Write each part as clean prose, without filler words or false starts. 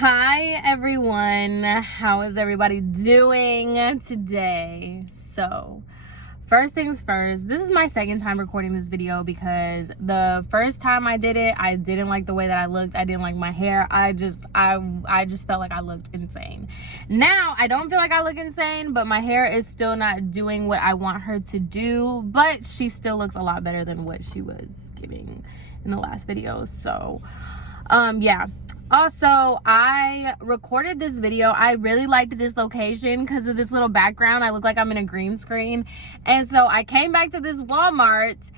Hi everyone, how is everybody doing today? So first things first, this is my second time recording this video because the first time I did it, I didn't like the way that I looked. I didn't like my hair. I just felt like I looked insane. Now I don't feel like I look insane, but my hair is still not doing what I want her to do, but she still looks a lot better than what she was giving in the last video. So yeah. Also, I recorded this video. I really liked this location because of this little background. I look like I'm in a green screen. And so I came back to this Walmart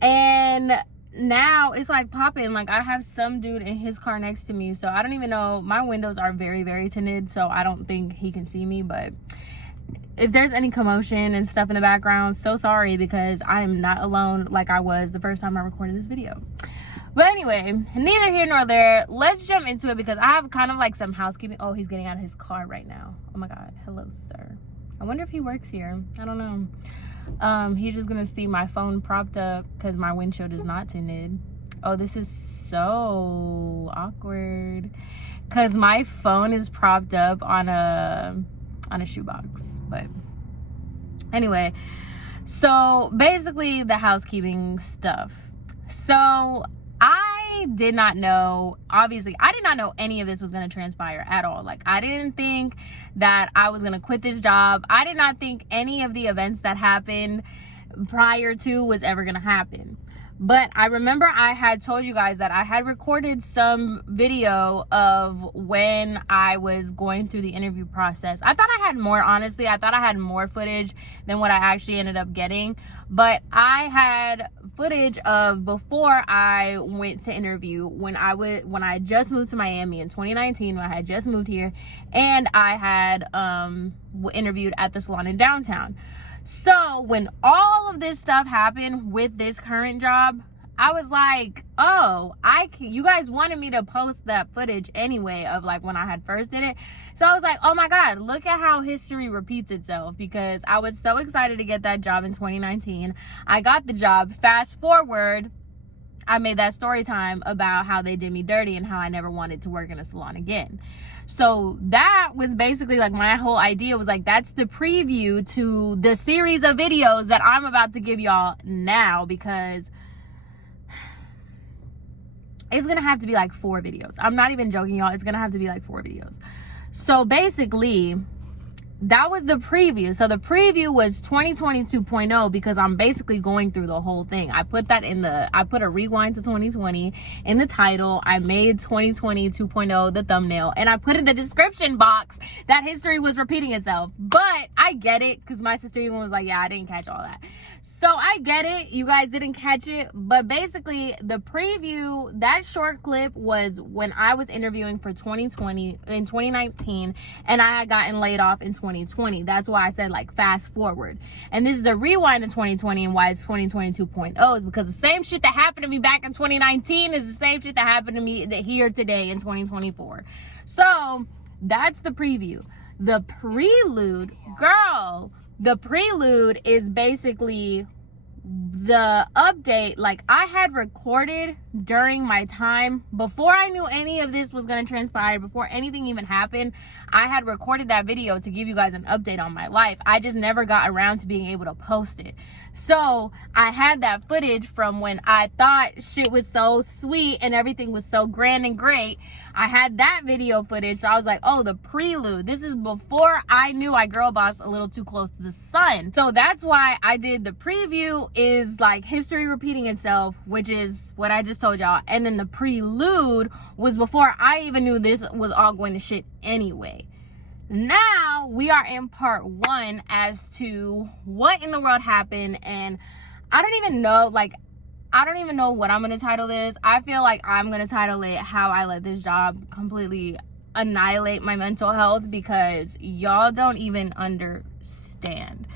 and now it's like popping. Like I have some dude in his car next to me. So I don't even know. My windows are very, very tinted. So I don't think he can see me. But if there's any commotion and stuff in the background, so sorry because I am not alone like I was the first time I recorded this video. But anyway, neither here nor there. Let's jump into it because I have kind of like some housekeeping. Oh, he's getting out of his car right now. Oh my God. Hello, sir. I wonder if he works here. I don't know. He's just going to see my phone propped up because my windshield is not tinted. Oh, this is so awkward because my phone is propped up on a shoebox. But anyway, so basically the housekeeping stuff. So I did not know, obviously, I did not know any of this was going to transpire at all. Like, I didn't think that I was going to quit this job. I did not think any of the events that happened prior to was ever going to happen. But I remember I had told you guys that I had recorded some video of when I was going through the interview process. I thought I had more, honestly. I thought I had more footage than what I actually ended up getting. But I had footage of before I went to interview when I just moved to Miami in 2019, when I had just moved here, and I had interviewed at the salon in downtown. So when all of this stuff happened with this current job, I was like, oh, you guys wanted me to post that footage anyway of like when I had first did it. So I was like, oh my God, look at how history repeats itself, because I was so excited to get that job in 2019. I got the job. Fast forward, I made that story time about how they did me dirty and how I never wanted to work in a salon again. So that was basically like my whole idea was like, that's the preview to the series of videos that I'm about to give y'all now, because it's gonna have to be like 4 videos. I'm not even joking, y'all. It's gonna have to be like 4 videos. So basically, that was the preview. So the preview was 2020 2.0 because I'm basically going through the whole thing. I put a rewind to 2020 in the title. I made 2020 2.0 the thumbnail, and I put in the description box that history was repeating itself. But I get it because my sister even was like, yeah, I didn't catch all that. So I get it. You guys didn't catch it. But basically the preview, that short clip was when I was interviewing for 2020 in 2019, and I had gotten laid off in 2020. That's why I said like fast forward. And this is a rewind in 2020, and why it's 2020 2.0 is because the same shit that happened to me back in 2019 is the same shit that happened to me here today in 2024. So that's the preview. The prelude, girl, the prelude is basically the update. Like I had recorded during my time before I knew any of this was going to transpire, before anything even happened. I had recorded that video to give you guys an update on my life. I just never got around to being able to post it. So I had that footage from when I thought shit was so sweet and everything was so grand and great. I had that video footage. So I was like, oh, the prelude. This is before I knew I girl bossed a little too close to the sun. So that's why I did the preview is like history repeating itself, which is what I just told y'all. And then the prelude was before I even knew this was all going to shit anyway. Now we are in part 1 as to what in the world happened, and I don't even know what I'm gonna title this. I feel like I'm gonna title it how I let this job completely annihilate my mental health, because y'all don't even understand.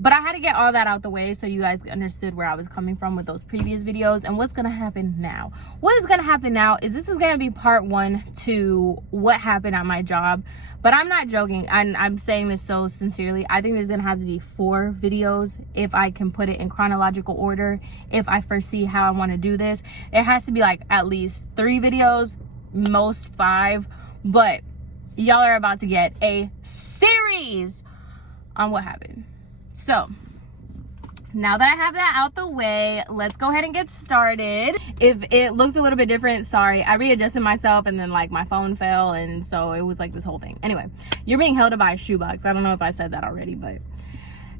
But I had to get all that out the way so you guys understood where I was coming from with those previous videos and what's gonna happen now. What is gonna happen now is this is gonna be part 1 to what happened at my job. But I'm not joking, and I'm saying this so sincerely. I think there's gonna have to be 4 videos if I can put it in chronological order. If I foresee how I want to do this, it has to be like at least 3 videos, most 5, but y'all are about to get a series on what happened. So now that I have that out the way, let's go ahead and get started. If it looks a little bit different, sorry, I readjusted myself and then like my phone fell, and so it was like this whole thing. Anyway, you're being held up by a shoebox. I don't know if I said that already, but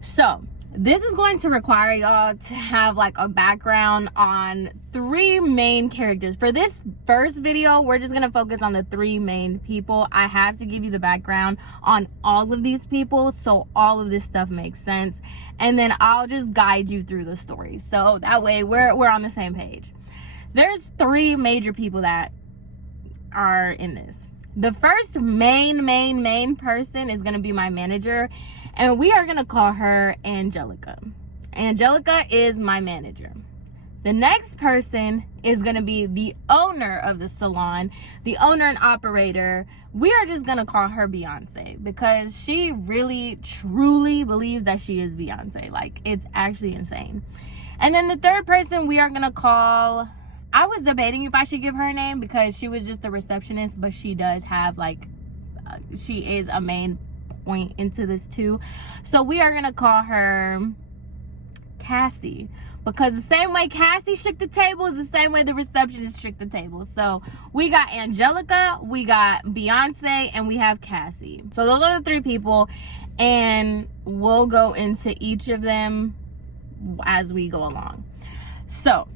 so this is going to require y'all to have like a background on 3 main characters. For this first video, we're just gonna focus on the 3 main people. I have to give you the background on all of these people so all of this stuff makes sense, and then I'll just guide you through the story, so that way we're on the same page. There's 3 major people that are in this. The first main person is gonna be my manager, and we are gonna call her Angelica. Angelica is my manager. The next person is gonna be the owner of the salon, the owner and operator. We are just gonna call her Beyonce because she really, truly believes that she is Beyonce. Like, it's actually insane. And then the third person we are gonna call, I was debating if I should give her a name because she was just a receptionist, but she does have like, she is a main point into this too. So we are gonna call her Cassie, because the same way Cassie shook the table is the same way the receptionist shook the table. So we got Angelica, we got Beyonce, and we have Cassie. So those are the 3 people, and we'll go into each of them as we go along. So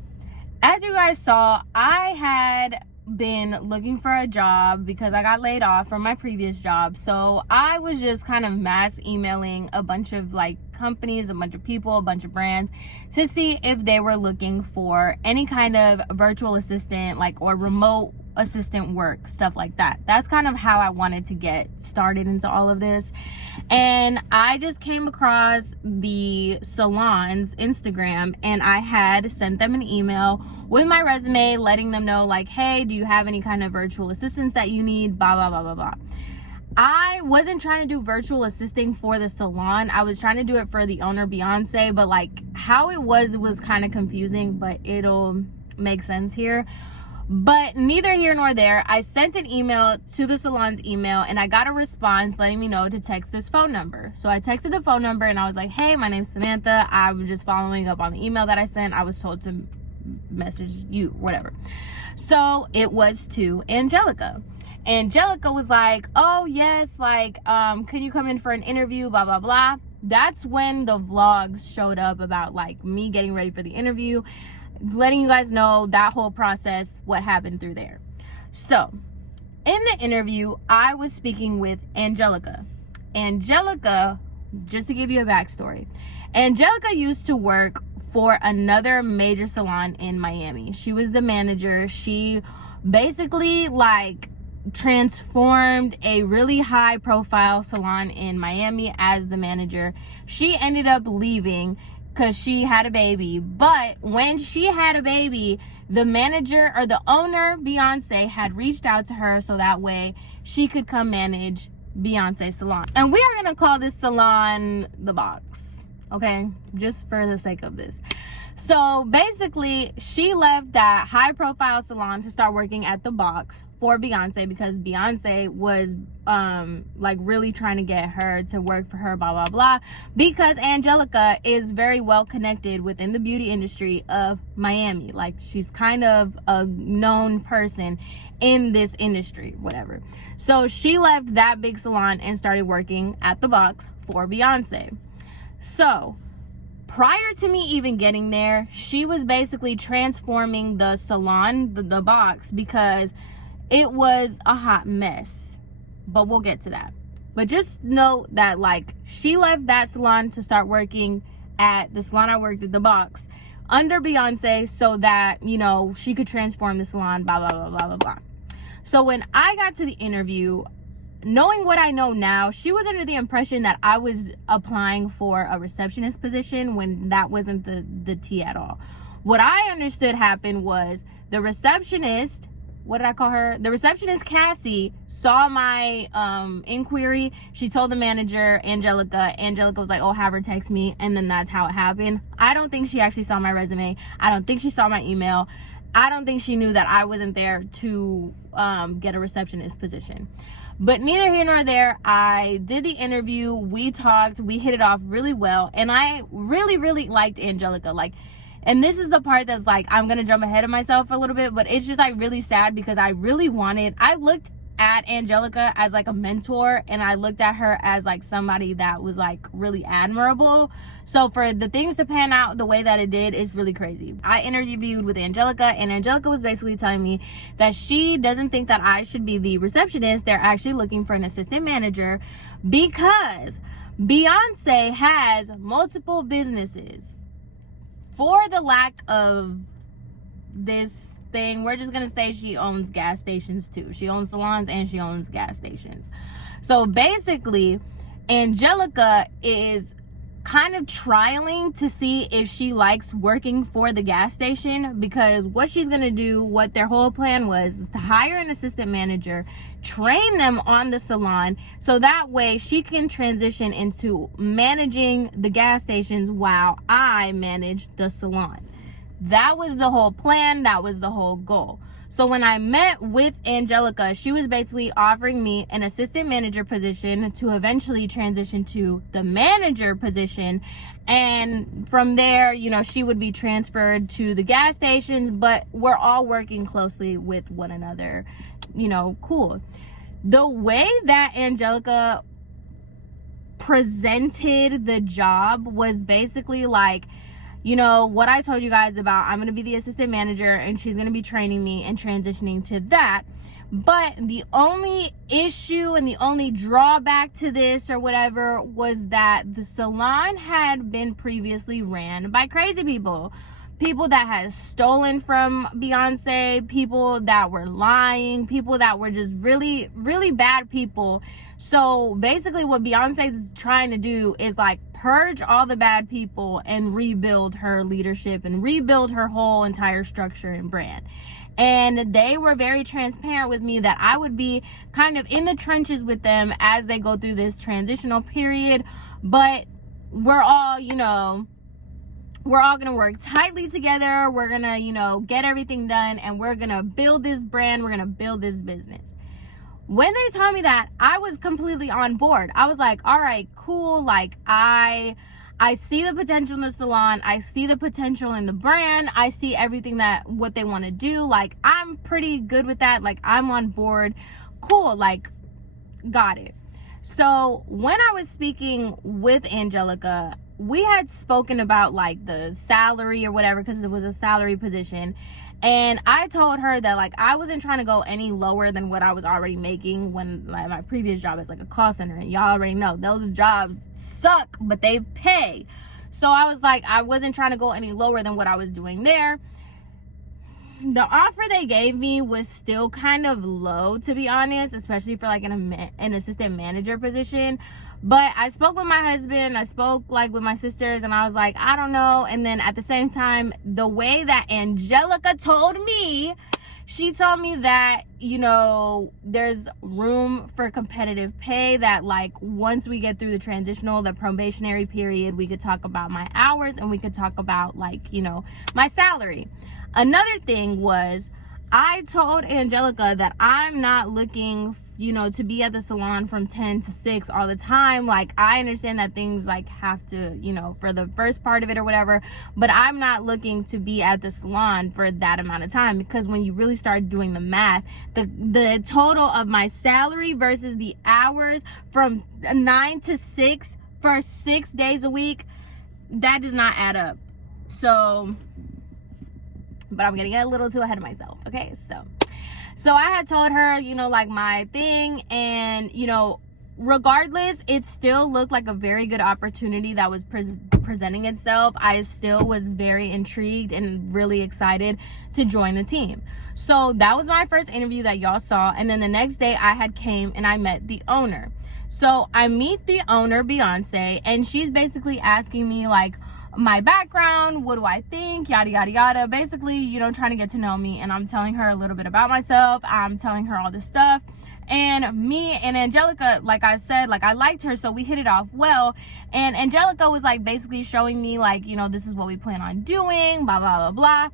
as you guys saw, I had been looking for a job because I got laid off from my previous job. So I was just kind of mass emailing a bunch of like companies, a bunch of people, a bunch of brands to see if they were looking for any kind of virtual assistant, like, or remote assistant work, stuff like that. That's kind of how I wanted to get started into all of this. And I just came across the salon's Instagram, and I had sent them an email with my resume letting them know like, hey, do you have any kind of virtual assistants that you need, blah blah blah blah blah. I wasn't trying to do virtual assisting for the salon. I was trying to do it for the owner, Beyonce, but like how it was kind of confusing, but it'll make sense here. But neither here nor there. I sent an email to the salon's email, and I got a response letting me know to text this phone number. So I texted the phone number, and I was like, hey, my name's Samantha. I was just following up on the email that I sent. I was told to message you, whatever. So it was to Angelica. Angelica was like, oh yes, like, can you come in for an interview, blah blah blah. That's when the vlogs showed up about like me getting ready for the interview, letting you guys know that whole process, what happened through there. So in the interview, I was speaking with Angelica. Angelica, just to give you a backstory, Angelica used to work for another major salon in Miami. She was the manager. She basically like transformed a really high profile salon in Miami as the manager. She ended up leaving because she had a baby, but when she had a baby, the manager or the owner, Beyonce, had reached out to her so that way she could come manage Beyonce's salon. And we are gonna call this salon The Box, okay, just for the sake of this. So basically, she left that high profile salon to start working at The Box for Beyonce because Beyonce was like really trying to get her to work for her, blah blah blah, because Angelica is very well connected within the beauty industry of Miami. Like, she's kind of a known person in this industry, whatever. So she left that big salon and started working at The Box for Beyonce. So prior to me even getting there, she was basically transforming the salon, the Box, because it was a hot mess. But we'll get to that. But just know that, like, she left that salon to start working at the salon I worked at, The Box, under Beyonce, so that, you know, she could transform the salon, blah, blah, blah, blah, blah, blah. So when I got to the interview, knowing what I know now, she was under the impression that I was applying for a receptionist position when that wasn't the tea at all. What I understood happened was the receptionist, what did I call her? The receptionist, Cassie, saw my inquiry. She told the manager, Angelica. Angelica was like, oh, have her text me. And then that's how it happened. I don't think she actually saw my resume. I don't think she saw my email. I don't think she knew that I wasn't there to get a receptionist position. But neither here nor there. I did the interview, we talked, we hit it off really well, and I really liked Angelica. Like, and this is the part that's like, I'm gonna jump ahead of myself a little bit, but it's just like really sad because I looked at Angelica as like a mentor, and I looked at her as like somebody that was like really admirable. So for the things to pan out the way that it did, it's really crazy. I interviewed with Angelica, and Angelica was basically telling me that she doesn't think that I should be the receptionist. They're actually looking for an assistant manager because Beyonce has multiple businesses. For the lack of this thing, we're just gonna say she owns gas stations too. She owns salons and she owns gas stations. So basically, Angelica is kind of trialing to see if she likes working for the gas station, because what she's gonna do, what their whole plan was to hire an assistant manager, train them on the salon, so that way she can transition into managing the gas stations while I manage the salon. That was the whole plan. That was the whole goal. So when I met with Angelica, she was basically offering me an assistant manager position to eventually transition to the manager position. And from there, you know, she would be transferred to the gas stations, but we're all working closely with one another, you know, cool. The way that Angelica presented the job was basically like, you know, what I told you guys about, I'm going to be the assistant manager and she's going to be training me and transitioning to that. But the only issue and the only drawback to this or whatever was that the salon had been previously ran by crazy people. People that had stolen from Beyonce, people that were lying, people that were just really bad people. So basically what Beyonce's trying to do is like purge all the bad people and rebuild her leadership and rebuild her whole entire structure and brand. And they were very transparent with me that I would be kind of in the trenches with them as they go through this transitional period. But we're all, you know, we're all gonna work tightly together. We're gonna, you know, get everything done, and we're gonna build this brand. We're gonna build this business. When they told me that, I was completely on board. I was like, all right, cool. Like, I see the potential in the salon. I see the potential in the brand. I see everything that what they want to do. Like, I'm pretty good with that. Like, I'm on board. Cool. Like, got it. So when I was speaking with Angelica, we had spoken about like the salary or whatever, because it was a salary position. And I told her that like I wasn't trying to go any lower than what I was already making when like my previous job is like a call center, and y'all already know those jobs suck, but they pay. So I was like, I wasn't trying to go any lower than what I was doing there. The offer they gave me was still kind of low, to be honest, especially for like an assistant manager position. But I spoke with my husband, I spoke like with my sisters, and I was like, I don't know. And then at the same time, the way that Angelica told me, she told me that, you know, there's room for competitive pay, that like once we get through the probationary period, we could talk about my hours and we could talk about like, you know, my salary. Another thing was, I told Angelica that I'm not looking, you know, to be at the salon from 10 to 6 all the time. Like, I understand that things like have to, you know, for the first part of it or whatever, but I'm not looking to be at the salon for that amount of time, because when you really start doing the math, the total of my salary versus the hours from 9 to 6 for 6 days a week, that does not add up. So, but I'm gonna get a little too ahead of myself. Okay, so I had told her, you know, like my thing, and you know, regardless, it still looked like a very good opportunity that was presenting itself. I still was very intrigued and really excited to join the team. So that was my first interview that y'all saw, and then the next day I had came and I met the owner. So I meet the owner, Beyonce, and she's basically asking me like my background, what do I think, yada yada yada, basically, you know, trying to get to know me. And I'm telling her a little bit about myself, I'm telling her all this stuff. And me and Angelica, like I said, like I liked her, so we hit it off well. And Angelica was like basically showing me like, you know, this is what we plan on doing, blah blah blah blah.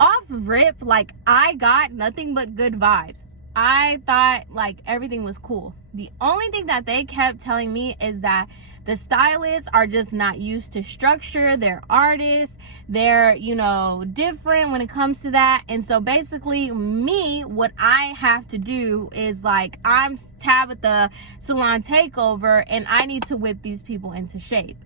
off rip, like, I got nothing but good vibes. I thought like everything was cool. The only thing that they kept telling me is that the stylists are just not used to structure. They're artists. They're, you know, different when it comes to that. And so basically me, what I have to do is like, I'm Tabitha Salon Takeover and I need to whip these people into shape.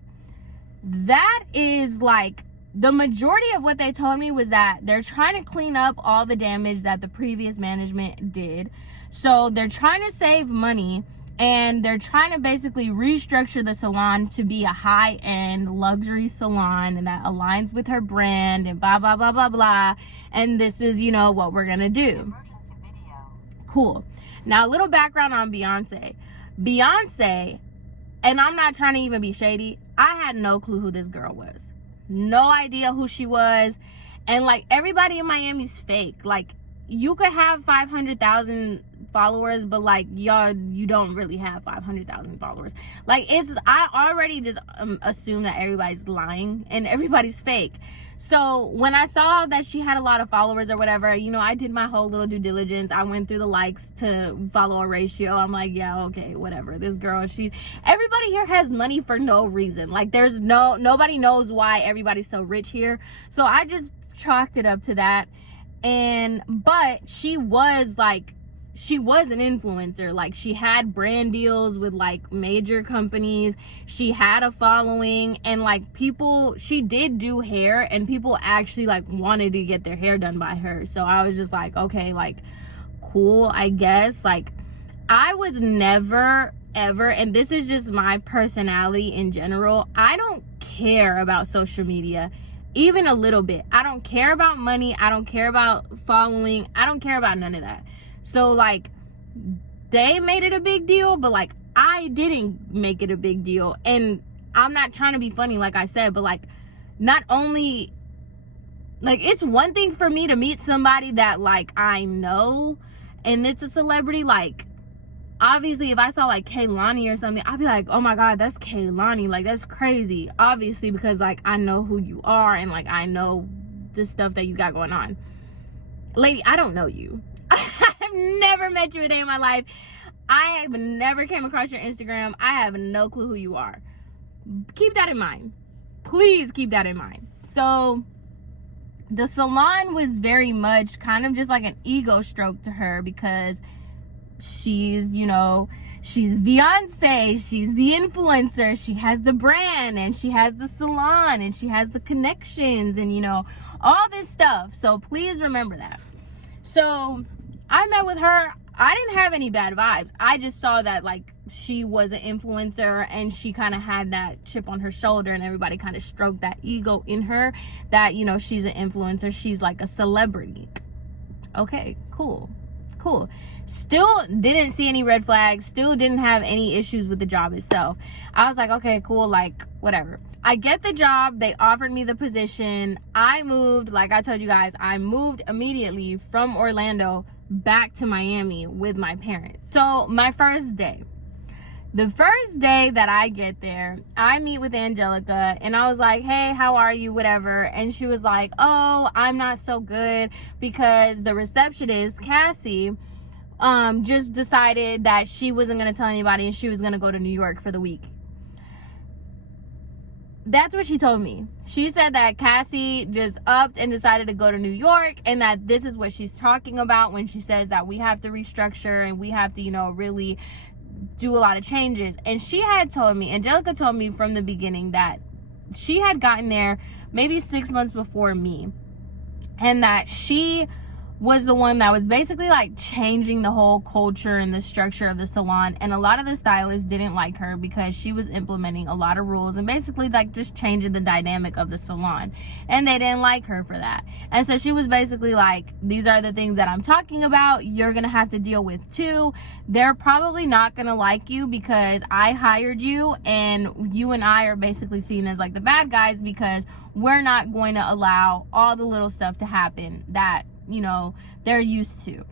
That is like, the majority of what they told me was that they're trying to clean up all the damage that the previous management did. So they're trying to save money and they're trying to basically restructure the salon to be a high-end luxury salon and that aligns with her brand and blah, blah, blah, blah, blah. And this is, you know, what we're gonna do. Cool. Now, a little background on Beyonce. Beyonce, and I'm not trying to even be shady, I had no clue who this girl was. No idea who she was. And like, everybody in Miami's fake. Like, you could have 500,000 followers, but like, y'all, you don't really have 500,000 followers. Like, I already just assume that everybody's lying and everybody's fake. So when I saw that she had a lot of followers or whatever, you know, I did my whole little due diligence. I went through the likes to follower ratio. I'm like, yeah, okay, whatever. This girl, everybody here has money for no reason. Like, there's nobody knows why everybody's so rich here. So I just chalked it up to that. But she was an influencer. Like, she had brand deals with like major companies. She had a following, and like, she did do hair and people actually like wanted to get their hair done by her. So I was just like, okay, like, cool, I guess. Like, I was never ever, and this is just my personality in general, I don't care about social media even a little bit. I don't care about money. I don't care about following. I don't care about none of that. So like, they made it a big deal, but like, I didn't make it a big deal. And I'm not trying to be funny, like I said, but like, not only, like, it's one thing for me to meet somebody that like I know and it's a celebrity. Like, obviously if I saw like Kaylani or something, I'd be like, oh my god, that's Kaylani, like, that's crazy. Obviously, because like, I know who you are and like, I know the stuff that you got going on. Lady, I don't know you. I've never met you a day in my life. I have never came across your Instagram. I have no clue who you are. Keep that in mind. Please keep that in mind. So the salon was very much kind of just like an ego stroke to her, because she's, you know, she's Beyonce, she's the influencer, she has the brand and she has the salon and she has the connections and, you know, all this stuff. So please remember that. So I met with her. I didn't have any bad vibes. I just saw that like, she was an influencer and she kind of had that chip on her shoulder, and everybody kind of stroked that ego in her that, you know, she's an influencer, she's like a celebrity. Okay, cool. Still didn't see any red flags, still didn't have any issues with the job itself. I was like, okay, cool, like, whatever. I get the job, they offered me the position. I moved, like I told you guys, I moved immediately from Orlando back to Miami with my parents. So my first day, the first day that I get there, I meet with Angelica and I was like, hey, how are you, whatever. And she was like, oh, I'm not so good because the receptionist, Cassie, just decided that she wasn't going to tell anybody and she was going to go to New York for the week. That's what she told me. She said that Cassie just upped and decided to go to New York, and that this is what she's talking about when she says that we have to restructure and we have to, you know, really do a lot of changes. And she had told me, Angelica told me from the beginning, that she had gotten there maybe 6 months before me, and that she was the one that was basically like changing the whole culture and the structure of the salon. And a lot of the stylists didn't like her because she was implementing a lot of rules and basically like just changing the dynamic of the salon, and they didn't like her for that. And so she was basically like, these are the things that I'm talking about, you're gonna have to deal with too. They're probably not gonna like you because I hired you, and you and I are basically seen as like the bad guys because we're not going to allow all the little stuff to happen that, you know, they're used to.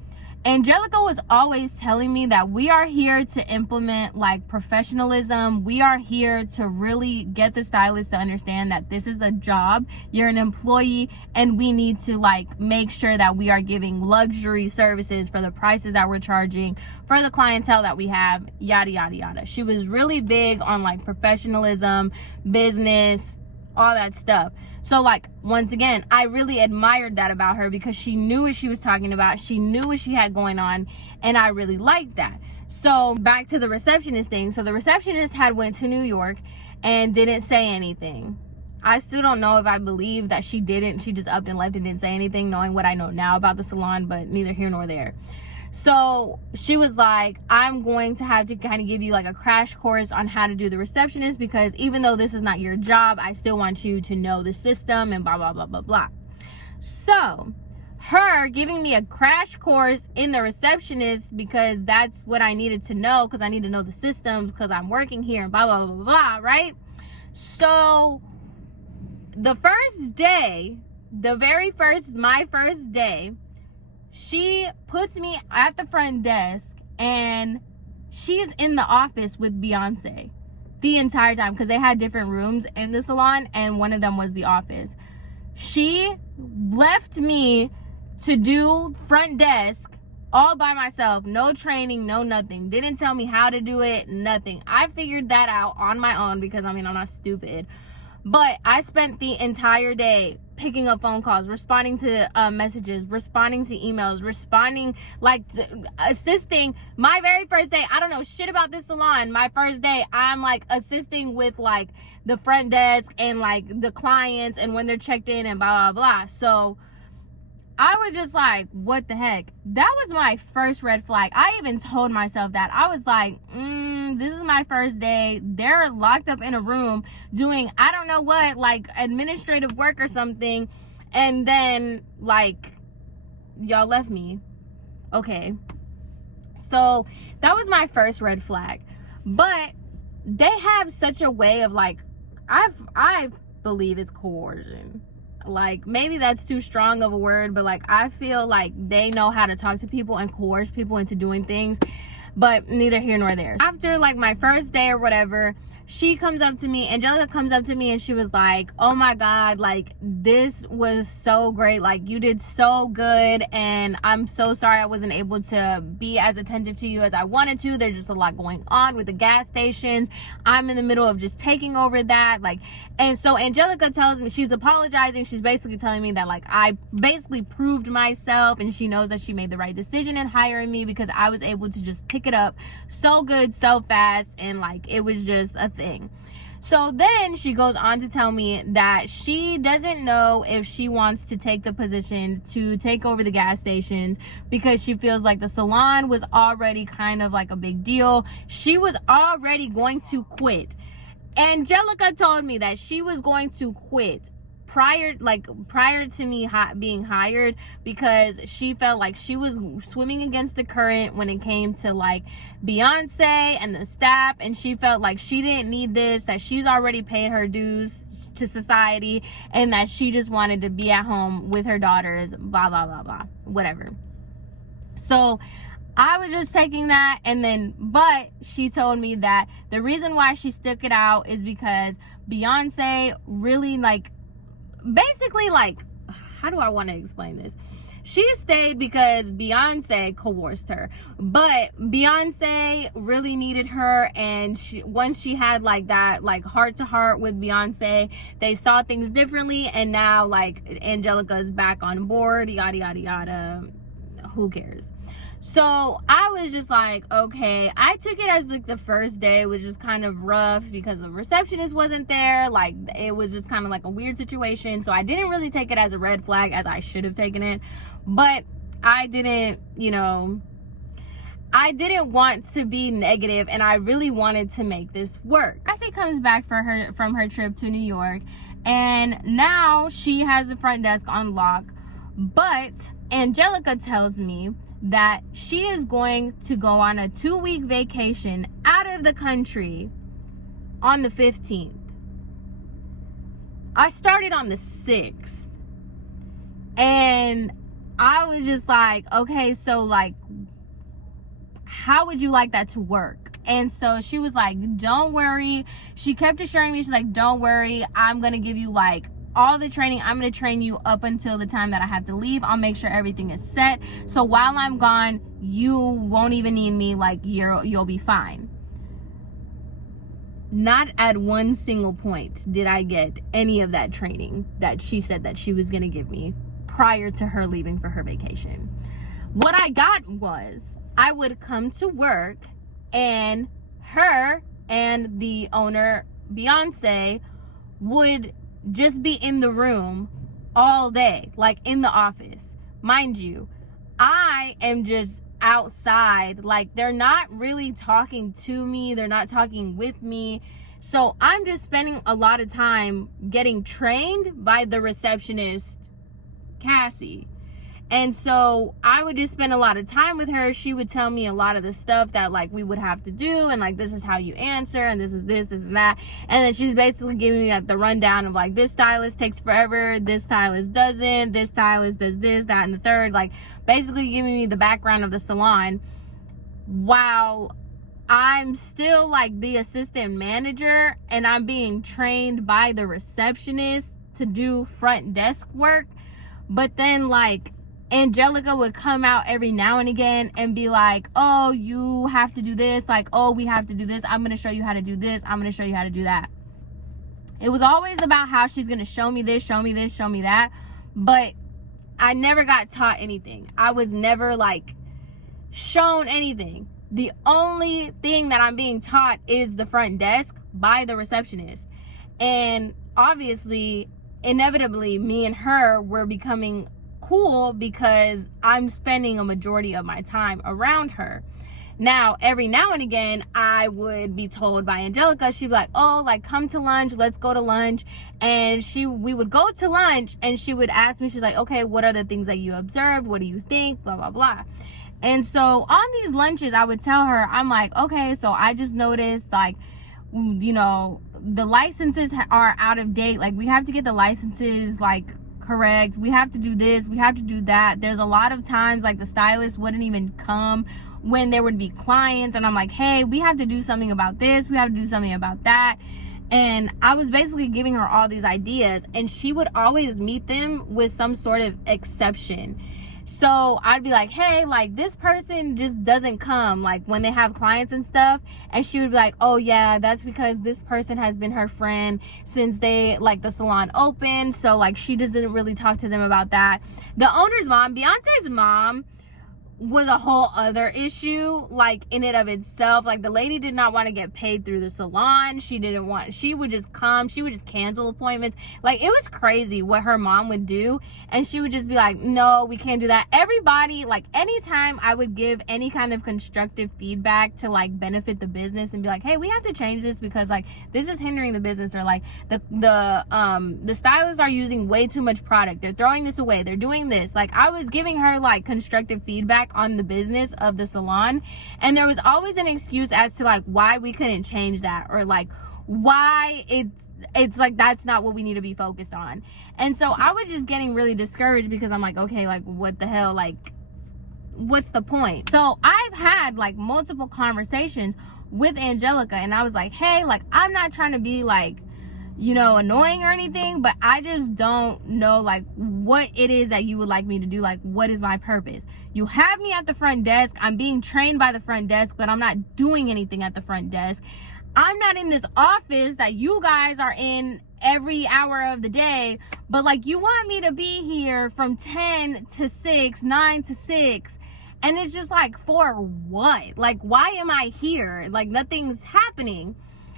Angelica was always telling me that we are here to implement like professionalism. We are here to really get the stylist to understand that this is a job. You're an employee, and we need to like make sure that we are giving luxury services for the prices that we're charging for the clientele that we have, yada, yada, yada. She was really big on like professionalism, business, all that stuff. So like, once again, I really admired that about her because she knew what she was talking about. She knew what she had going on, and I really liked that. So back to the receptionist thing. So the receptionist had went to New York and didn't say anything. I still don't know if I believe that she didn't. She just upped and left and didn't say anything, knowing what I know now about the salon, but neither here nor there. So she was like, I'm going to have to kind of give you like a crash course on how to do the receptionist, because even though this is not your job, I still want you to know the system and blah, blah, blah, blah, blah. So her giving me a crash course in the receptionist, because that's what I needed to know, because I need to know the systems because I'm working here and blah, blah, blah, blah, blah, right? So the first day, my first day, she puts me at the front desk, and she's in the office with Beyonce the entire time, because they had different rooms in the salon, and one of them was the office. She left me to do front desk all by myself, no training, no nothing. Didn't tell me how to do it, nothing. I figured that out on my own because, I mean, I'm not stupid. But I spent the entire day picking up phone calls, responding to messages, responding to emails, responding, like assisting. My very first day, I don't know shit about this salon. My first day, I'm like assisting with like the front desk and like the clients and when they're checked in and blah, blah, blah. So I was just like, what the heck? That was my first red flag. I even told myself that. I was like, this is my first day. They're locked up in a room doing, I don't know what, like administrative work or something. And then like, y'all left me. Okay. So that was my first red flag. But they have such a way of like, I believe it's coercion. Like, maybe that's too strong of a word, but like I feel like they know how to talk to people and coerce people into doing things, but neither here nor there. After like my first day or whatever, she comes up to me, Angelica comes up to me, and she was like, oh my god, like this was so great, like you did so good, and I'm so sorry I wasn't able to be as attentive to you as I wanted to. There's just a lot going on with the gas stations. I'm in the middle of just taking over that, like. And so Angelica tells me, she's apologizing, she's basically telling me that like I basically proved myself, and she knows that she made the right decision in hiring me because I was able to just pick it up so good, so fast, and like it was just a thing. So then she goes on to tell me that she doesn't know if she wants to take the position to take over the gas stations because she feels like the salon was already kind of like a big deal. She was already going to quit. Angelica told me that she was going to quit prior to me being hired because she felt like she was swimming against the current when it came to like Beyonce and the staff, and she felt like she didn't need this, that she's already paid her dues to society, and that she just wanted to be at home with her daughters, blah blah blah blah, whatever. So I was just taking that, and then, but she told me that the reason why she stuck it out is because Beyonce really like, basically, like, how do I want to explain this? She stayed because Beyonce coerced her, but Beyonce really needed her, and once she had like that like heart to heart with Beyonce, they saw things differently, and now like Angelica's back on board, yada yada yada, who cares? So I was just like, okay. I took it as like the first day was just kind of rough because the receptionist wasn't there. Like it was just kind of like a weird situation. So I didn't really take it as a red flag as I should have taken it. But I didn't, I didn't want to be negative, and I really wanted to make this work. Cassie comes back from her trip to New York, and now she has the front desk on lock. But Angelica tells me that she is going to go on a 2-week vacation out of the country on the 15th. I started on the 6th, and I was just like, okay, so like, how would you like that to work? And so she was like, don't worry. She kept assuring me, she's like, don't worry, I'm gonna give you like all the training. I'm gonna train you up until the time that I have to leave. I'll make sure everything is set, so while I'm gone, you won't even need me. Like, you'll be fine. Not at one single point did I get any of that training that she said that she was gonna give me prior to her leaving for her vacation. What I got was, I would come to work and her and the owner, Beyonce, would just be in the room all day, like in the office. Mind you, I am just outside. Like, they're not really talking to me, they're not talking with me. So I'm just spending a lot of time getting trained by the receptionist, Cassie. And so I would just spend a lot of time with her. She would tell me a lot of the stuff that like we would have to do, and like, this is how you answer, and this is this and that. And then she's basically giving me like the rundown of like, this stylist takes forever, this stylist doesn't, this stylist does this, that, and the third. Like, basically giving me the background of the salon, while I'm still like the assistant manager and I'm being trained by the receptionist to do front desk work. But then like, Angelica would come out every now and again and be like, oh, you have to do this. Like, oh, we have to do this. I'm going to show you how to do this. I'm going to show you how to do that. It was always about how she's going to show me this, show me this, show me that. But I never got taught anything. I was never like shown anything. The only thing that I'm being taught is the front desk by the receptionist. And obviously, inevitably, me and her were becoming cool because I'm spending a majority of my time around her. Now, every now and again, I would be told by Angelica, she'd be like, oh, like, come to lunch, let's go to lunch. And we would go to lunch and she would ask me, she's like, okay, what are the things that you observed? What do you think? Blah, blah, blah. And so on these lunches, I would tell her, I'm like, okay, so I just noticed, like, you know, the licenses are out of date. Like, we have to get the licenses, like, correct. We have to do this, we have to do that. There's a lot of times like the stylist wouldn't even come when there would be clients, and I'm like, hey, we have to do something about this, we have to do something about that. And I was basically giving her all these ideas, and she would always meet them with some sort of exception. So I'd be like, hey, like, this person just doesn't come like when they have clients and stuff. And she would be like, oh yeah, that's because this person has been her friend since they like the salon opened, so like she just didn't really talk to them about that. The owner's mom, Beyonce's mom, was a whole other issue, like, in and of itself. Like, the lady did not want to get paid through the salon. She would just come, she would just cancel appointments. Like, it was crazy what her mom would do. And she would just be like, no, we can't do that. Everybody, like, anytime I would give any kind of constructive feedback to like benefit the business and be like, hey, we have to change this because like this is hindering the business, or like the stylists are using way too much product, they're throwing this away, they're doing this. Like, I was giving her like constructive feedback on the business of the salon, and there was always an excuse as to like why we couldn't change that, or like why it's like that's not what we need to be focused on. And so I was just getting really discouraged because I'm like, okay, like, what the hell, like, what's the point? So I've had like multiple conversations with Angelica, and I was like, hey, like, I'm not trying to be like, you know, annoying or anything, but I just don't know like what it is that you would like me to do. Like, what is my purpose? You have me at the front desk, I'm being trained by the front desk, but I'm not doing anything at the front desk. I'm not in this office that you guys are in every hour of the day, but like, you want me to be here from 10 to 6, 9 to 6, and it's just like, for what? Like, why am I here? Like, nothing's happening.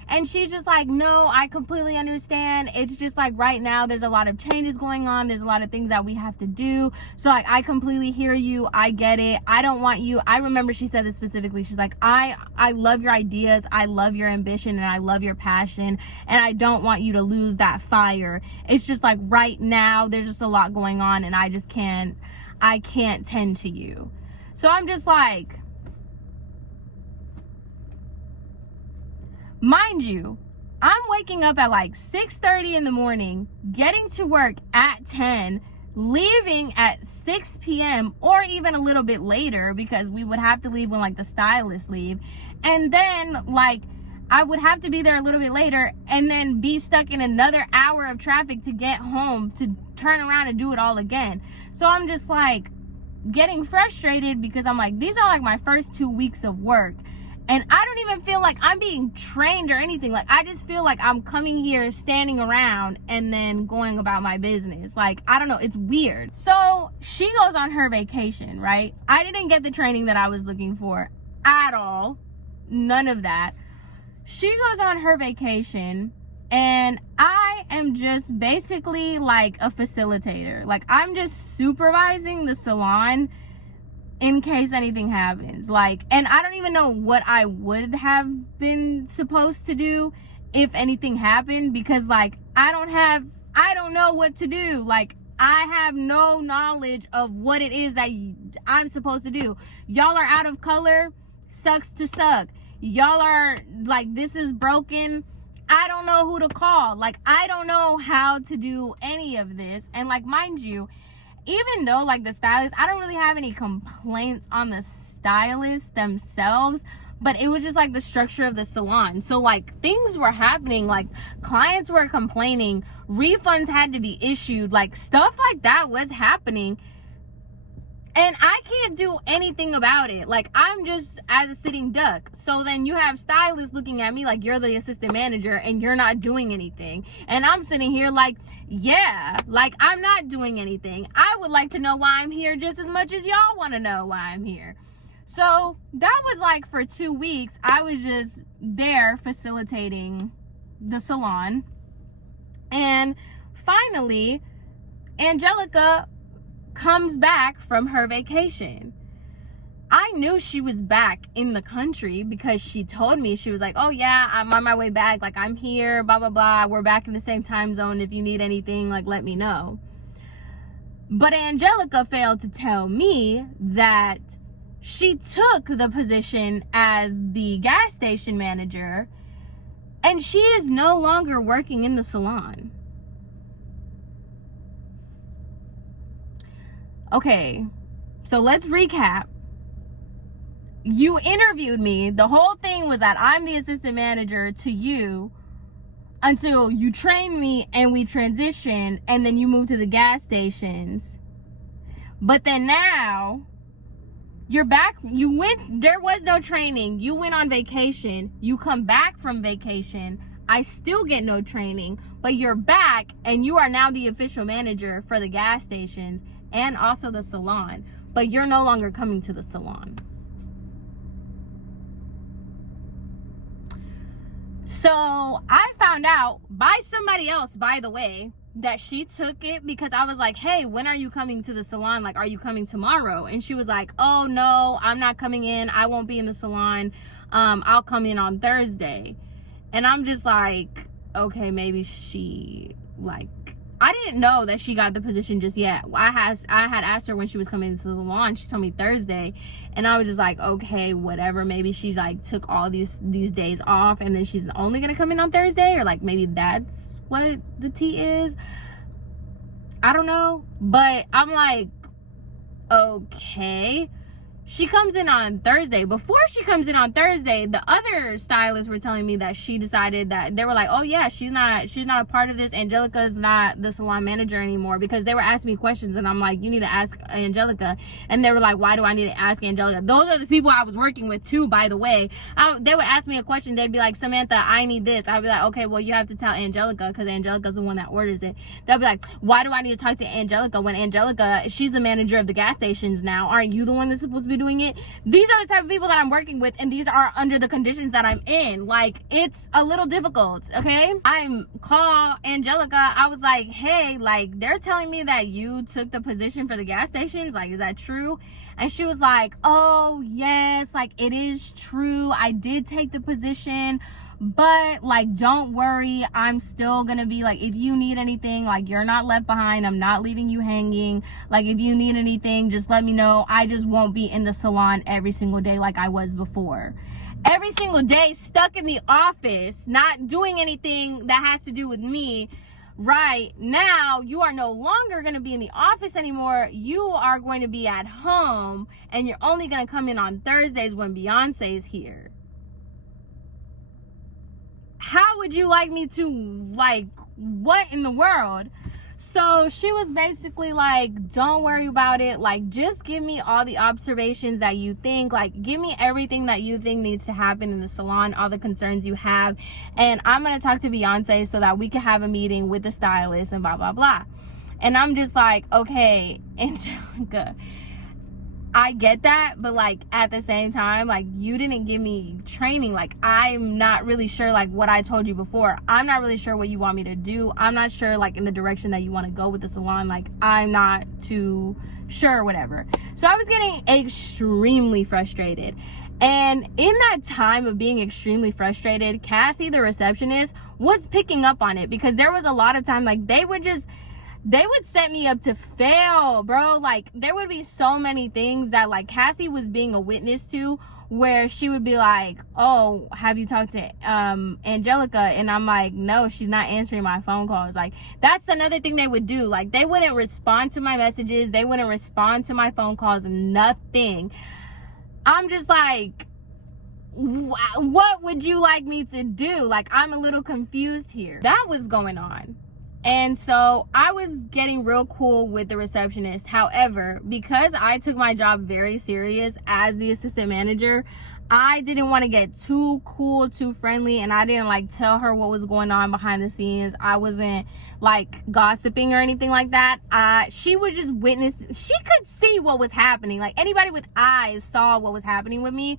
And she's just like, no, I completely understand. It's just like right now there's a lot of changes going on. There's a lot of things that we have to do. So like, I completely hear you. I get it. I don't want you. I remember she said this specifically. She's like, I love your ideas. I love your ambition, and I love your passion. And I don't want you to lose that fire. It's just like right now there's just a lot going on, and I can't tend to you. So I'm just like, mind you, I'm waking up at like 6:30 in the morning, getting to work at 10, leaving at 6 p.m. or even a little bit later, because we would have to leave when like the stylists leave, and then like I would have to be there a little bit later and then be stuck in another hour of traffic to get home to turn around and do it all again. So I'm just like getting frustrated because I'm like, these are like my first 2 weeks of work, and I don't even feel like I'm being trained or anything. Like, I just feel like I'm coming here, standing around, and then going about my business. Like, I don't know, it's weird. So she goes on her vacation, right? I didn't get the training that I was looking for at all. None of that. She goes on her vacation, and I am just basically like a facilitator. Like, I'm just supervising the salon in case anything happens. Like, and I don't even know what I would have been supposed to do if anything happened, because like I don't know what to do. Like, I have no knowledge of what it is that I'm supposed to do. Y'all are out of color, sucks to suck. Y'all are like, this is broken, I don't know who to call. Like, I don't know how to do any of this. And like, mind you, even though like the stylists, I don't really have any complaints on the stylists themselves, but it was just like the structure of the salon. So like, things were happening, like clients were complaining, refunds had to be issued, like stuff like that was happening, and I can't do anything about it. Like, I'm just as a sitting duck. So then you have stylists looking at me like you're the assistant manager and you're not doing anything. And I'm sitting here like, yeah, like I'm not doing anything. I would like to know why I'm here just as much as y'all want to know why I'm here. So that was like for 2 weeks, I was just there facilitating the salon. And finally, Angelica comes back from her vacation. I knew she was back in the country because she told me, she was like, oh yeah, I'm on my way back, like I'm here, blah blah blah, we're back in the same time zone, if you need anything, like let me know. But Angelica failed to tell me that she took the position as the gas station manager and she is no longer working in the salon. Okay, so let's recap. You interviewed me. The whole thing was that I'm the assistant manager to you until you trained me and we transitioned, and then you moved to the gas stations. But then now you're back. You went, there was no training. You went on vacation. You come back from vacation. I still get no training, but you're back and you are now the official manager for the gas stations and also the salon, but you're no longer coming to the salon. So I found out by somebody else, by the way, that she took it because I was like, hey, when are you coming to the salon? Like, are you coming tomorrow? And she was like, oh no, I'm not coming in. I won't be in the salon. I'll come in on Thursday. And I'm just like, okay, maybe she like, I didn't know that she got the position just yet. I had asked her when she was coming into the salon. She told me Thursday, and I was just like, okay, whatever. Maybe she like took all these days off, and then she's only gonna come in on Thursday, or like maybe that's what the tea is. I don't know, but I'm like, okay. She comes in on Thursday. Before she comes in on Thursday, the other stylists were telling me that she decided that they were like, oh yeah, she's not a part of this. Angelica's not the salon manager anymore, because they were asking me questions and I'm like, you need to ask Angelica. And they were like, why do I need to ask Angelica? Those are the people I was working with too, by the way. They would ask me a question. They'd be like, Samantha, I need this. I'd be like, okay, well, you have to tell Angelica, because Angelica's the one that orders it. They'll be like, why do I need to talk to Angelica when Angelica, she's the manager of the gas stations now? Aren't you the one that's supposed to be doing it? These are the type of people that I'm working with, and these are under the conditions that I'm in. Like, it's a little difficult, okay? I call Angelica. I was like, hey, like, they're telling me that you took the position for the gas stations. Like, is that true? And she was like, oh yes, like, it is true. I did take the position, but like, don't worry, I'm still gonna be like, if you need anything, like, you're not left behind. I'm not leaving you hanging. Like, if you need anything, just let me know. I just won't be in the salon every single day like I was before. Every single day stuck in the office, not doing anything that has to do with me, right now you are no longer going to be in the office anymore. You are going to be at home, and you're only going to come in on Thursdays when Beyonce is here. How would you like me to, like, what in the world? So she was basically like, don't worry about it. Like, just give me all the observations that you think. Like, give me everything that you think needs to happen in the salon, all the concerns you have. And I'm going to talk to Beyonce so that we can have a meeting with the stylist and blah, blah, blah. And I'm just like, okay, Angelica, I get that, but like at the same time, like, you didn't give me training. Like, I'm not really sure, like, what I told you before. I'm not really sure what you want me to do. I'm not sure, like, in the direction that you want to go with the salon. Like, I'm not too sure, whatever. So I was getting extremely frustrated. And in that time of being extremely frustrated, Cassie, the receptionist, was picking up on it, because there was a lot of time, like, they would set me up to fail, bro. Like, there would be so many things that, like, Cassie was being a witness to, where she would be like, oh, have you talked to Angelica? And I'm like, no, she's not answering my phone calls. Like, that's another thing they would do. Like, they wouldn't respond to my messages. They wouldn't respond to my phone calls, nothing. I'm just like, what would you like me to do? Like, I'm a little confused here. That was going on. And so I was getting real cool with the receptionist. However, because I took my job very serious as the assistant manager, I didn't want to get too cool, too friendly, and I didn't like tell her what was going on behind the scenes. I wasn't like gossiping or anything like that. She was just witness. She could see what was happening. Like, anybody with eyes saw what was happening with me.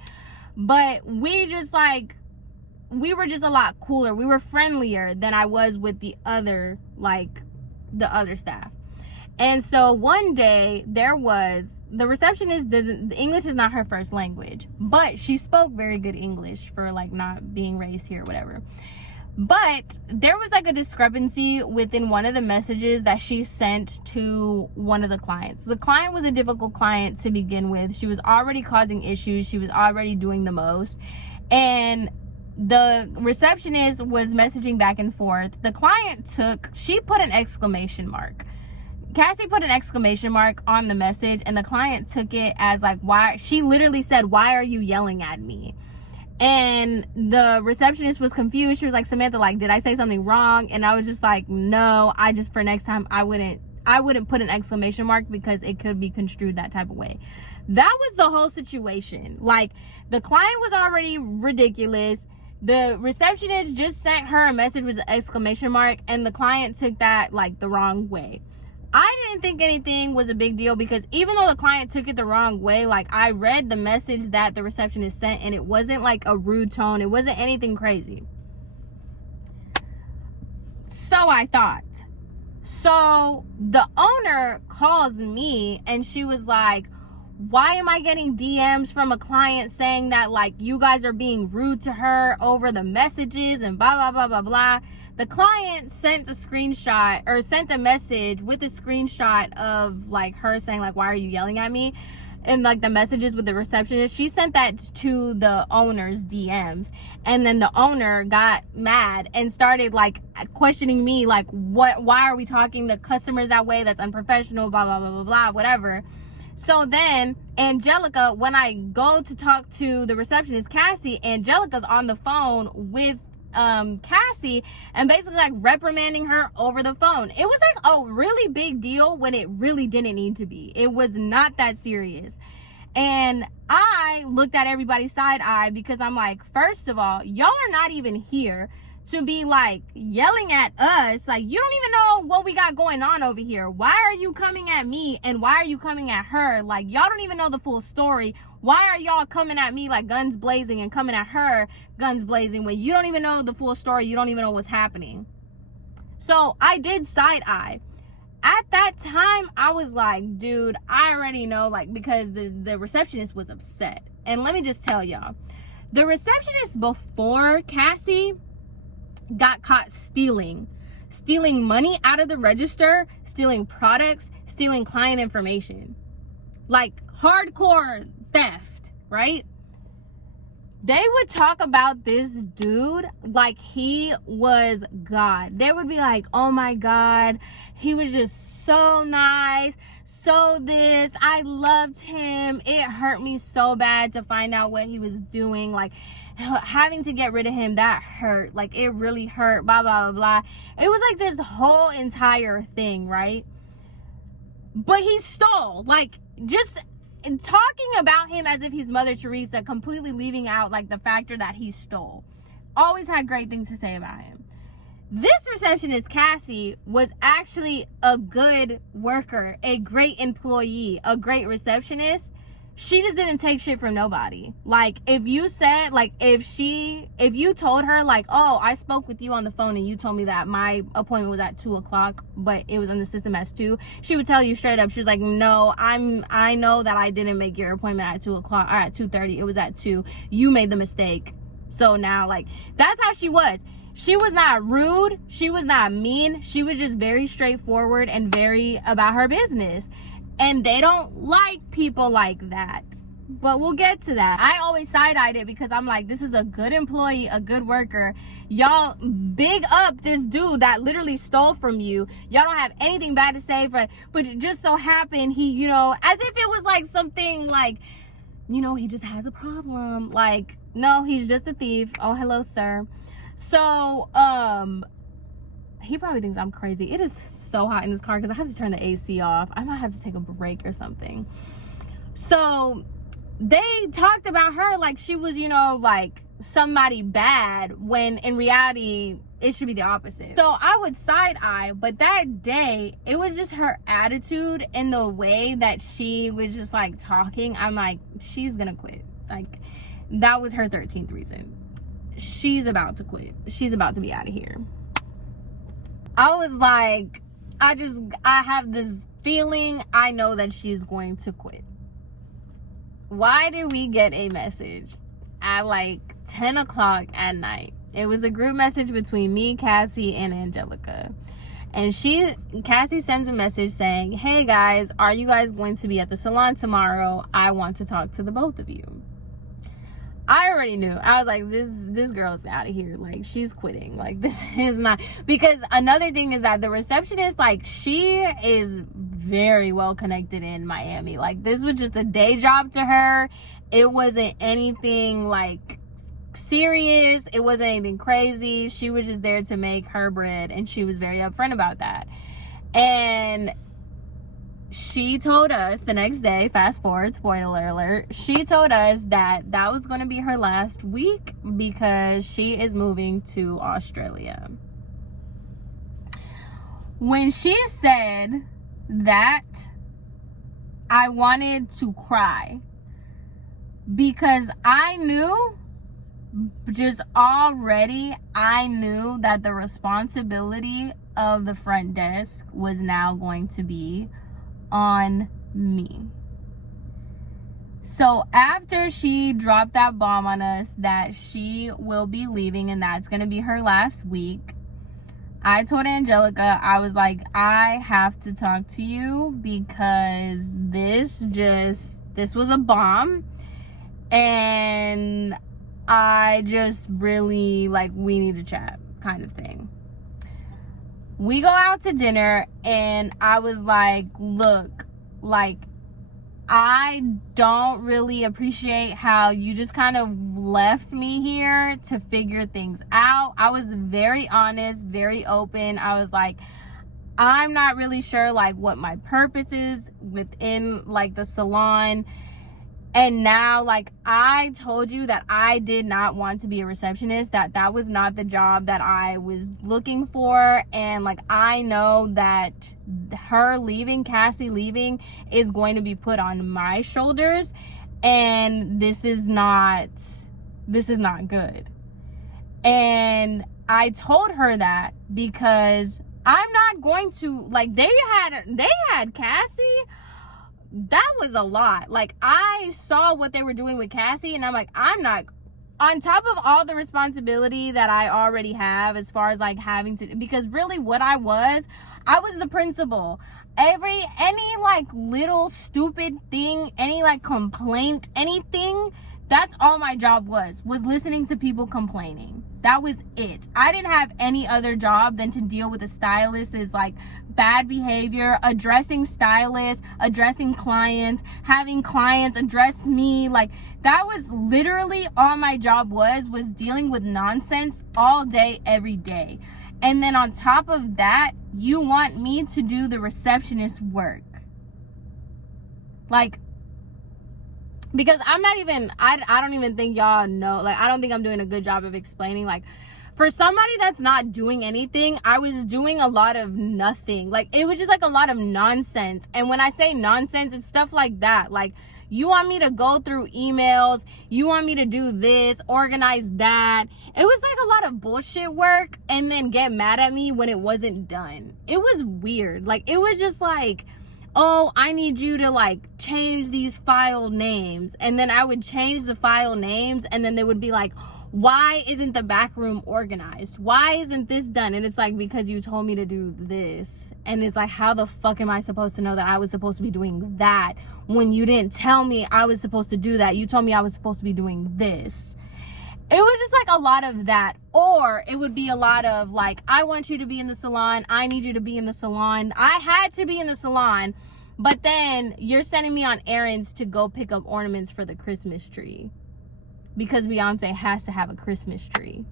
But we were just a lot cooler. We were friendlier than I was with the other staff. And so one day the receptionist English is not her first language, but she spoke very good English for, like, not being raised here or whatever. But there was like a discrepancy within one of the messages that she sent to one of the clients. The client was a difficult client to begin with. She was already causing issues. She was already doing the most. And the receptionist was messaging back and forth. The client she put an exclamation mark. Cassie put an exclamation mark on the message, and the client took it as like, why? She literally said, why are you yelling at me? And the receptionist was confused. She was like, Samantha, like, did I say something wrong? And I was just like, no, for next time, I wouldn't put an exclamation mark, because it could be construed that type of way. That was the whole situation. Like, the client was already ridiculous. The receptionist just sent her a message with an exclamation mark, and the client took that like the wrong way. I didn't think anything was a big deal, because even though the client took it the wrong way, like, I read the message that the receptionist sent, and it wasn't like a rude tone. It wasn't anything crazy. So I thought. So the owner calls me, and she was like, why am I getting DMs from a client saying that, like, you guys are being rude to her over the messages and blah, blah, blah, blah, blah. The client sent a screenshot, or sent a message with a screenshot of, like, her saying, like, why are you yelling at me? And, like, the messages with the receptionist. She sent that to the owner's DMs. And then the owner got mad and started, like, questioning me, like, why are we talking to customers that way? That's unprofessional, blah, blah, blah, blah, blah, whatever. So then Angelica, when I go to talk to the receptionist, Cassie, Angelica's on the phone with Cassie, and basically like reprimanding her over the phone. It was like a really big deal when it really didn't need to be. It was not that serious. And I looked at everybody's side eye, because I'm like, first of all, y'all are not even here to be like yelling at us. Like, you don't even know what we got going on over here. Why are you coming at me, and why are you coming at her? Like, y'all don't even know the full story. Why are y'all coming at me like guns blazing, and coming at her guns blazing, when you don't even know the full story? You don't even know what's happening. So I did side eye. At that time, I was like, dude, I already know, like, because the receptionist was upset. And let me just tell y'all, the receptionist before Cassie got caught stealing money out of the register, stealing products, stealing client information, like hardcore theft, right? They would talk about this dude like he was God. They would be like, oh my God, he was just so nice, so this, I loved him. It hurt me so bad to find out what he was doing. Like, having to get rid of him, that hurt. Like, it really hurt, blah, blah, blah, blah. It was like this whole entire thing, right? But he stole, like, just talking about him as if he's Mother Teresa, completely leaving out like the factor that he stole. Always had great things to say about him. This receptionist, Cassie, was actually a good worker, a great employee, a great receptionist. She just didn't take shit from nobody. Like, if you said, like, if you told her, like, oh, I spoke with you on the phone and you told me that my appointment was at 2 o'clock, but it was in the system as 2, she would tell you straight up. She was like, no, I know that I didn't make your appointment at 2 o'clock or at 2:30. It was at 2. You made the mistake. So now, like, that's how she was. She was not rude. She was not mean. She was just very straightforward and very about her business. And they don't like people like that. But we'll get to that. I always side-eyed it because I'm like, this is a good employee, a good worker. Y'all big up this dude that literally stole from you. Y'all don't have anything bad to say for it. But it just so happened he, you know, as if it was like something like, you know, he just has a problem. Like, no, he's just a thief. Oh, hello, sir. So, he probably thinks I'm crazy. It is so hot in this car because I have to turn the AC off. I might have to take a break or something. So they talked about her like she was, you know, like somebody bad, when in reality it should be the opposite. So I would side eye, but that day it was just her attitude and the way that she was just like talking. I'm like, she's gonna quit. Like, that was her 13th reason. She's about to quit. She's about to be out of here. I was like, I have this feeling, I know that she's going to quit. Why did we get a message at like 10 o'clock at night? It was a group message between me, Cassie, and Angelica. And Cassie sends a message saying, hey guys, are you guys going to be at the salon tomorrow? I want to talk to the both of you. I already knew. I was like, this girl's out of here. Like, she's quitting. Like, this is not. Because another thing is that the receptionist, like, she is very well connected in Miami. Like, this was just a day job to her. It wasn't anything like serious. It wasn't anything crazy. She was just there to make her bread, and she was very upfront about that. And she told us the next day, fast forward, spoiler alert, she told us that that was going to be her last week because she is moving to Australia. When she said that, I wanted to cry because I knew, just already, I knew that the responsibility of the front desk was now going to be on me. So after she dropped that bomb on us that she will be leaving and that's going to be her last week, I told Angelica, I was like, I have to talk to you because this was a bomb, and I just really, like, we need to chat kind of thing. We go out to dinner, and I was like, look, like, I don't really appreciate how you just kind of left me here to figure things out. I was very honest, very open. I was like, I'm not really sure, like, what my purpose is within, like, the salon. And now, like, I told you that I did not want to be a receptionist, that was not the job that I was looking for. And, like, I know that her leaving, Cassie leaving, is going to be put on my shoulders. And this is not good. And I told her that because I'm not going to, like, they had Cassie. That was a lot. Like, I saw what they were doing with Cassie, and I'm like, I'm not, on top of all the responsibility that I already have as far as, like, having to, because really what I was the principal. Any, like, little stupid thing, any, like, complaint, anything, That's all my job was listening to people complaining. That was it. I didn't have any other job than to deal with a stylist's like bad behavior, addressing stylists, addressing clients, having clients address me. Like, that was literally all my job was dealing with nonsense all day, every day. And then on top of that, you want me to do the receptionist work. Like, because I'm not even, I don't even think y'all know, like, I don't think I'm doing a good job of explaining. Like, for somebody that's not doing anything, I was doing a lot of nothing. Like, it was just like a lot of nonsense. And when I say nonsense, it's stuff like that. Like, you want me to go through emails, you want me to do this, organize that. It was like a lot of bullshit work, and then get mad at me when it wasn't done. It was weird. Like, it was just like, oh, I need you to like change these file names. And then I would change the file names, and then they would be like, why isn't the back room organized? Why isn't this done? And it's like, because you told me to do this. And it's like, how the fuck am I supposed to know that I was supposed to be doing that when you didn't tell me I was supposed to do that? You told me I was supposed to be doing this. It was just like a lot of that. Or it would be a lot of like, I want you to be in the salon. I need you to be in the salon. I had to be in the salon, but then you're sending me on errands to go pick up ornaments for the Christmas tree because Beyonce has to have a Christmas tree.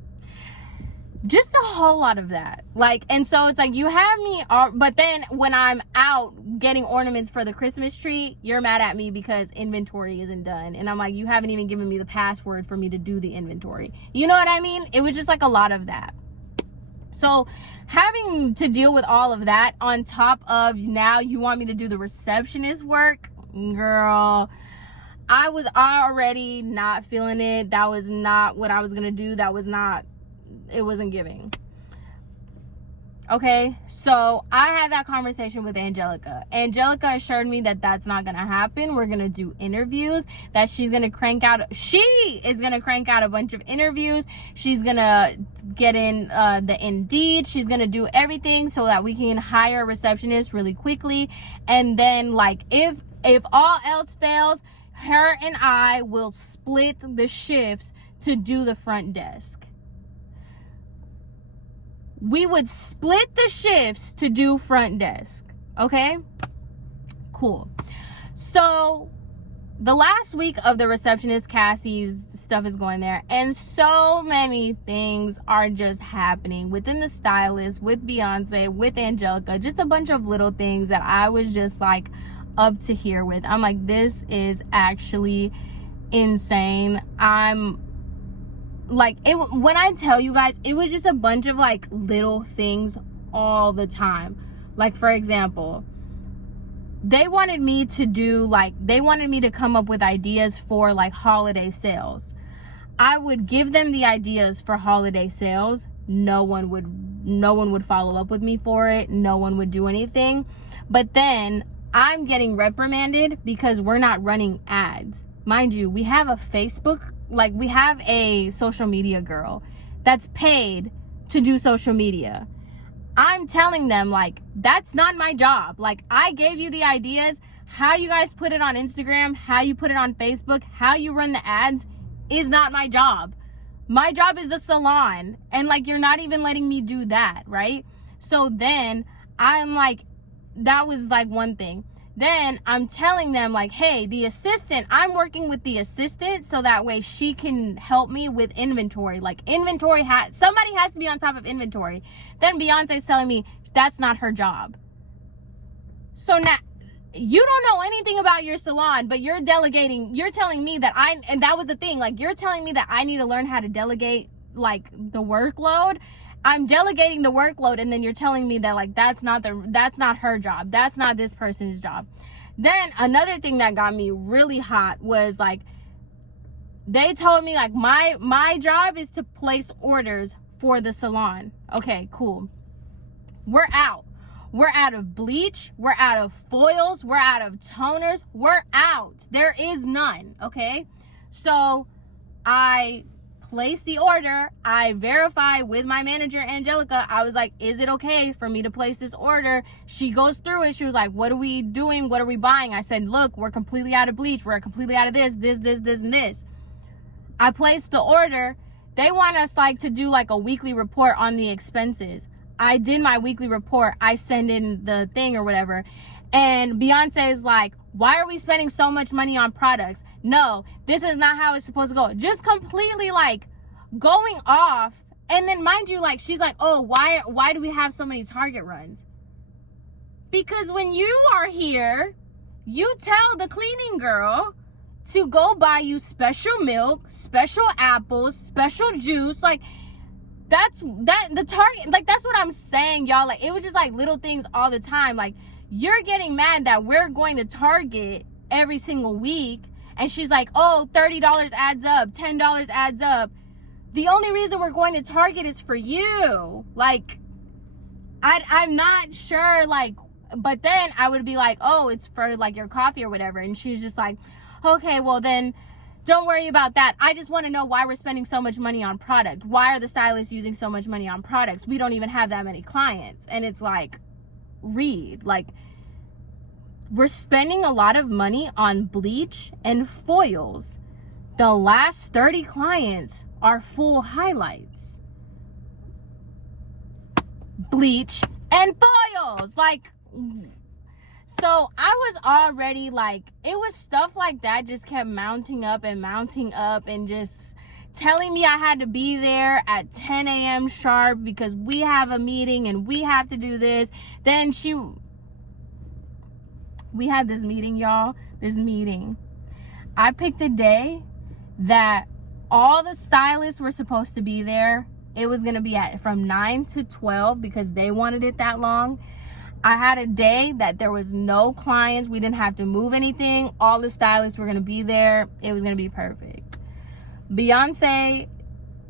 Just a whole lot of that. Like, and so it's like, you have me, but then when I'm out getting ornaments for the Christmas tree, you're mad at me because inventory isn't done. And I'm like, you haven't even given me the password for me to do the inventory. You know what I mean? It was just like a lot of that. So having to deal with all of that on top of now you want me to do the receptionist work, girl, I was already not feeling it. That was not what I was going to do. It wasn't giving. Okay, so I had that conversation with Angelica. Angelica assured me that that's not gonna happen. We're gonna do interviews, that she is gonna crank out a bunch of interviews. She's gonna get in the Indeed. She's gonna do everything so that we can hire a receptionist really quickly. And then, like, if all else fails, her and I will split the shifts to do the front desk. We would split the shifts to do front desk. Okay? Cool. So the last week of the receptionist, Cassie's stuff is going there. And so many things are just happening within the stylist, with Beyonce, with Angelica. Just a bunch of little things that I was just like up to here with. I'm like, this is actually insane. Like, when I tell you guys, it was just a bunch of like little things all the time. Like, for example, they wanted me to come up with ideas for like holiday sales. I would give them the ideas for holiday sales. No one would follow up with me for it. No one would do anything. But then I'm getting reprimanded because we're not running ads. Mind you, we have a we have a social media girl that's paid to do social media. I'm telling them, like, that's not my job. Like, I gave you the ideas. How you guys put it on Instagram, how you put it on Facebook, how you run the ads is not my job. My job is the salon. And like, you're not even letting me do that, right? So then I'm like, that was like one thing. Then I'm telling them, like, hey, the assistant, I'm working with the assistant so that way she can help me with inventory. Like, somebody has to be on top of inventory. Then Beyonce's telling me that's not her job. So now you don't know anything about your salon, but you're delegating. You're telling me that and that was the thing. Like, you're telling me that I need to learn how to delegate, like, the workload. I'm delegating the workload, and then you're telling me that, like, that's not her job. That's not this person's job. Then another thing that got me really hot was, like, they told me, like, my job is to place orders for the salon. Okay, cool. We're out. We're out of bleach. We're out of foils. We're out of toners. We're out. There is none, okay? So I place the order. I verify with my manager, Angelica. I was like, is it okay for me to place this order? She goes through it. She was like, what are we doing? What are we buying? I said, look, we're completely out of bleach. We're completely out of this, and this. I placed the order. They want us like to do like a weekly report on the expenses. I did my weekly report. I send in the thing or whatever. And Beyonce is like, why are we spending so much money on products? No, this is not how it's supposed to go. Just completely like going off. And then mind you, like, she's like, oh, why do we have so many Target runs? Because when you are here, you tell the cleaning girl to go buy you special milk, special apples, special juice. Like, the Target, like, that's what I'm saying, y'all. Like, it was just like little things all the time. Like, you're getting mad that we're going to Target every single week, and she's like, oh, $30 adds up, $10 adds up. The only reason we're going to Target is for you. Like, I'm not sure, like, but then I would be like, oh, it's for like your coffee or whatever. And she's just like, okay, well then don't worry about that. I just want to know why we're spending so much money on product. Why are the stylists using so much money on products? We don't even have that many clients. And it's like, read, like, we're spending a lot of money on bleach and foils. The last 30 clients are full highlights. Bleach and foils. Like, so I was already like, it was stuff like that just kept mounting up and just telling me I had to be there at 10 a.m. sharp because we have a meeting and we have to do this. Then we had this meeting, y'all. This meeting. I picked a day that all the stylists were supposed to be there. It was going to be from 9 to 12 because they wanted it that long. I had a day that there was no clients. We didn't have to move anything. All the stylists were going to be there. It was going to be perfect. Beyonce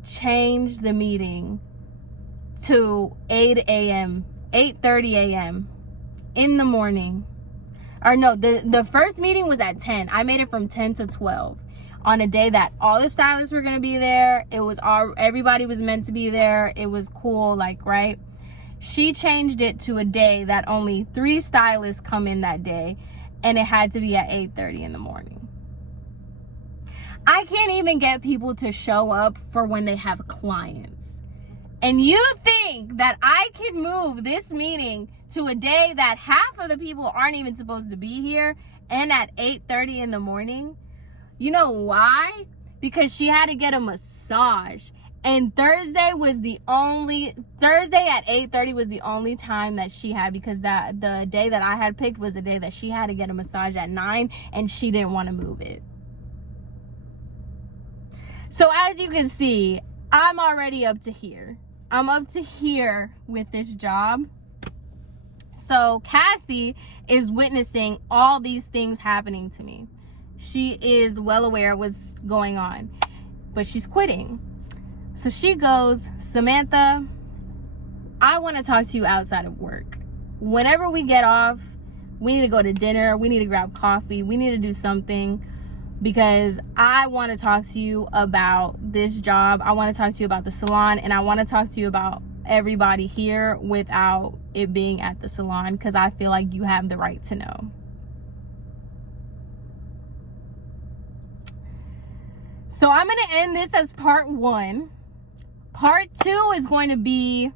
changed the meeting to 8 a.m., 8:30 a.m. in the morning. Or no, the first meeting was at 10. I made it from 10 to 12 on a day that all the stylists were going to be there. It was everybody was meant to be there. It was cool, like, right? She changed it to a day that only 3 stylists come in that day, and it had to be at 8:30 in the morning. I can't even get people to show up for when they have clients. And you think that I can move this meeting to a day that half of the people aren't even supposed to be here and at 8:30 in the morning? You know why? Because she had to get a massage. And Thursday at 8:30 was the only time that she had, because the day that I had picked was the day that she had to get a massage at 9 and she didn't want to move it. So as you can see, I'm already up to here. I'm up to here with this job. So Cassie is witnessing all these things happening to me. She is well aware of what's going on, but she's quitting. So she goes, Samantha, I want to talk to you outside of work. Whenever we get off, we need to go to dinner. We need to grab coffee. We need to do something, because I want to talk to you about this job. I want to talk to you about the salon, and I want to talk to you about everybody here without it being at the salon, because I feel like you have the right to know. So I'm going to end this as part 1. Part 2 is going to be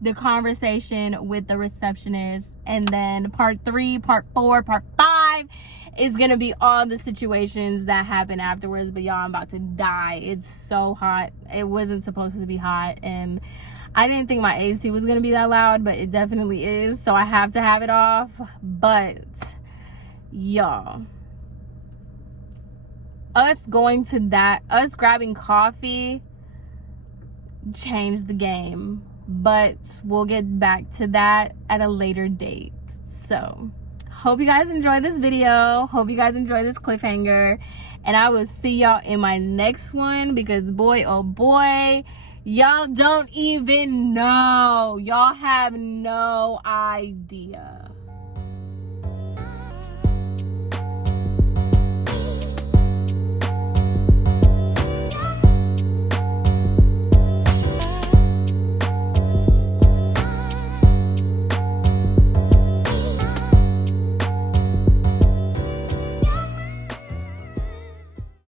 the conversation with the receptionist. And then part 3, part 4, part 5 is going to be all the situations that happen afterwards. But y'all, I'm about to die. It's so hot. It wasn't supposed to be hot. And I didn't think my AC was going to be that loud, but it definitely is. So I have to have it off. But y'all, us grabbing coffee changed the game, but we'll get back to that at a later date. So hope you guys enjoyed this video. Hope you guys enjoyed this cliffhanger, and I will see y'all in my next one, because boy, oh boy, y'all don't even know. Y'all have no idea.